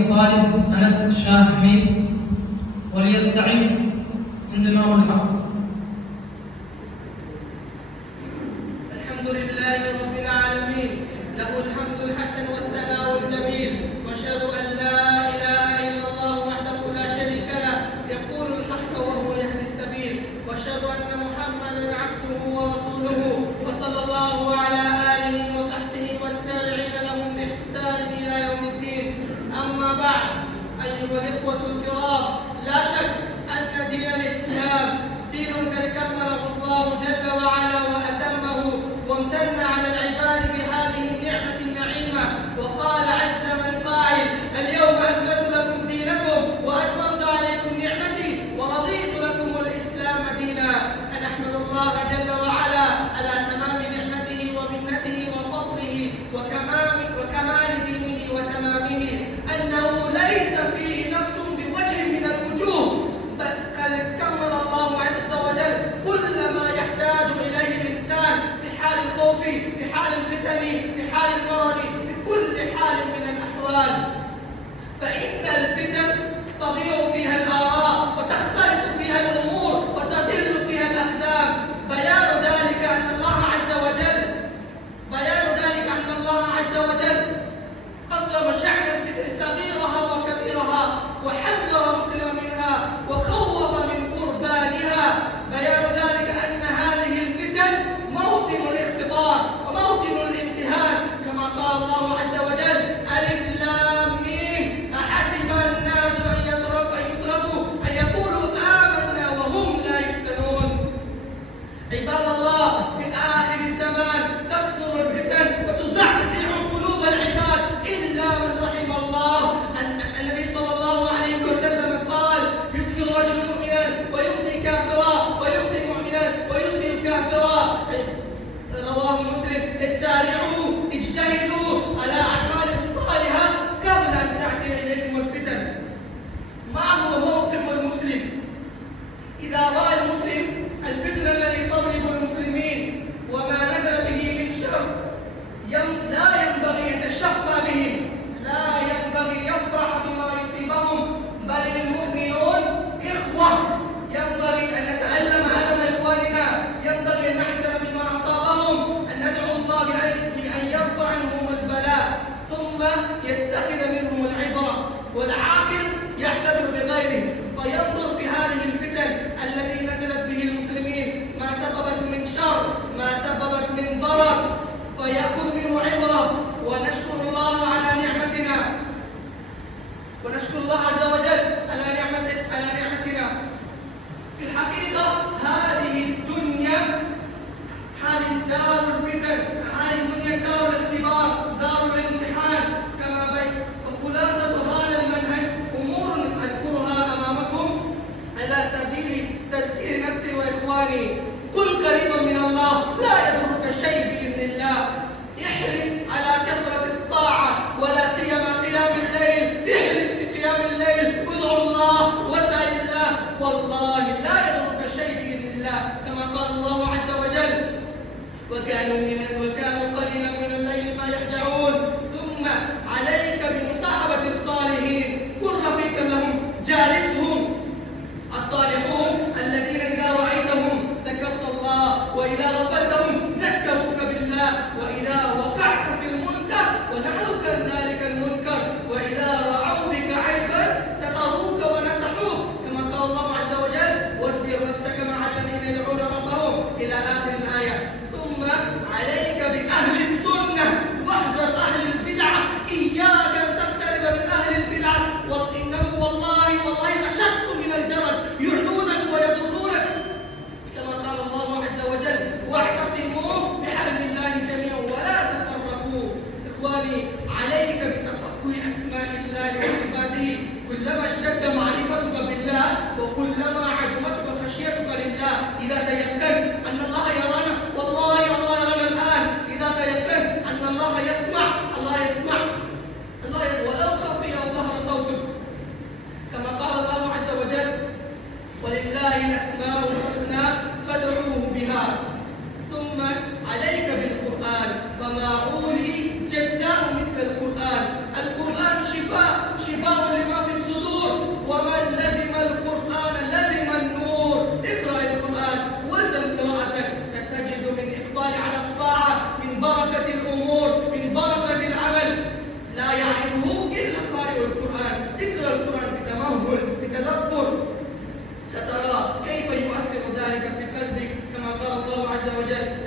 طالب أنس شاه حميد وليستعين عندما هو الحق. الحمد لله رب العالمين، له الحمد الحسن والثناء الجميل، واشهد ان لا اله الا الله وحده لا شريك له يقول الحق وهو يهدي السبيل، واشهد ان محمدا عبده ورسوله، وصلى الله على اله وصحبه والتابعين لهم باحسان الى يوم الدين. اما بعد، ايها الاخوه الكرام، لا شك ان دين الاسلام دين قد كمله الله جل وعلا واتمه وامتن على العباد بهذه النعمه النعيمه، وقال عز من قائل: اليوم اكملت لكم دينكم واتممت عليكم نعمتي ورضيت لكم الاسلام دينا. نحمد الله جل وعلا على تمام نعمته ومنته وفضله وكمال دينه وتمامه، انه ليس فيه نقص بوجه من الوجوه، بل قد كمل الله عز وجل كل ما يحتاج اليه الانسان في حال الخوف، في حال الفتن، في حال المرض، في كل حال من الاحوال. فان الفتن تضيع فيها الاراء وتختلط فيها الامور وتزل فيها الاقدام. بيان ذلك ان الله عز وجل عظم شأن الفتن صغيرها وكبيرها، وحذر مسلما منها وخوف من قربانها. بيان ذلك أن هذه الفتن موطن الاختبار وموطن الامتحان، كما قال الله عز وجل: ألف لام ميم أحسب الناس أن يتركوا أن يقولوا آمنا وهم لا يفتنون. عباد الله، في آخر الزمان تكثر الفتن وتزعزع قلوب العباد إلا من رحم الله. النبي صلى الله عليه وسلم قال: يصبح الرجل مؤمنا ويمسي كافرا، ويمسي مؤمنا ويصبح كافرا. رواه مسلم. سارعوا، اجتهدوا على أعمال الصالحة قبل أن تأتي إليكم الفتن. ما هو موقف المسلم إذا رأى المسلم الفتنة الذي تضرب المسلمين وما نزل به من شر؟ لا ينبغي يتشفى بهم، لا ينبغي يفرح بما يصيبهم، بل المؤمنون إخوة. ينبغي أن نتألم ألم إخواننا، ينبغي أن نحزن بما أصابهم، أن ندعو الله بأن يرفع عنهم البلاء ثم يتخذ منهم العبرة. والعاقل يعتبر بغيره فينظر في هذه الفتن التي نزلت به المسلمين ما سببت من شر، ما سببت من ضرر، فيأخذ منه عبرة. ونشكر الله على نعمتنا، ونشكر الله عز وجل على نعمتنا. في الحقيقة هذه الدنيا، هذه دار الفتن، هذه الدنيا دار الاختبار، دار الامتحان كما بين. وخلاصة هذا المنهج أمور أذكرها أمامكم على سبيل تذكير نفسي وإخواني. كن قريبا من الله، لا يضرك شيء بإذن الله. احرص على كثرة الطاعة، ولا سيما قيام الليل. احرص في قيام الليل، ادعو الله واسأل الله، والله لا يضرك شيء بإذن الله، كما قال الله عز وجل: وكانوا قليلا من الليل ما يهجعون. ثم عليك بمصاحبة الصالحين، كن رفيقا لهم، جالسهم. الصالحون الذين إذا رأيتهم ذكرت الله، وإذا غفلتهم ذكروك بالله، وإذا وقعت في المنكر ونحوك ذلك المنكر، وإذا رأوا بك عيبا ستروك ونصحوك، كما قال الله عز وجل: واصبر نفسك مع الذين يدعون ربهم إلى آخر الآية. ثم عليك بأهل السنة، واحذر أهل البدعة، إياك أن تقترب من أهل البدعة، وإنهم والله أشد من الجرد، يعدونك ويضرونك، كما قال الله عز وجل: واعتصموا بحبل الله جميعا ولا تفرقوا. إخواني، عليك بتفقه أسماء الله وصفاته. كلما اشتد معرفتك بالله وكلما عظمتك خشيتك لله. إذا تيقنت أن الله يرانا، والله الله يرانا الآن. إذا تيقنت أن الله يسمع، الله يسمع، ولو خفي أو ظهر صوتك، كما قال الله عز وجل: ولله الأسماء الحسنى فادعوه بها. ثم عليك بالقرآن، فما عولي جداء مثل القرآن. القرآن شفاء عز وجل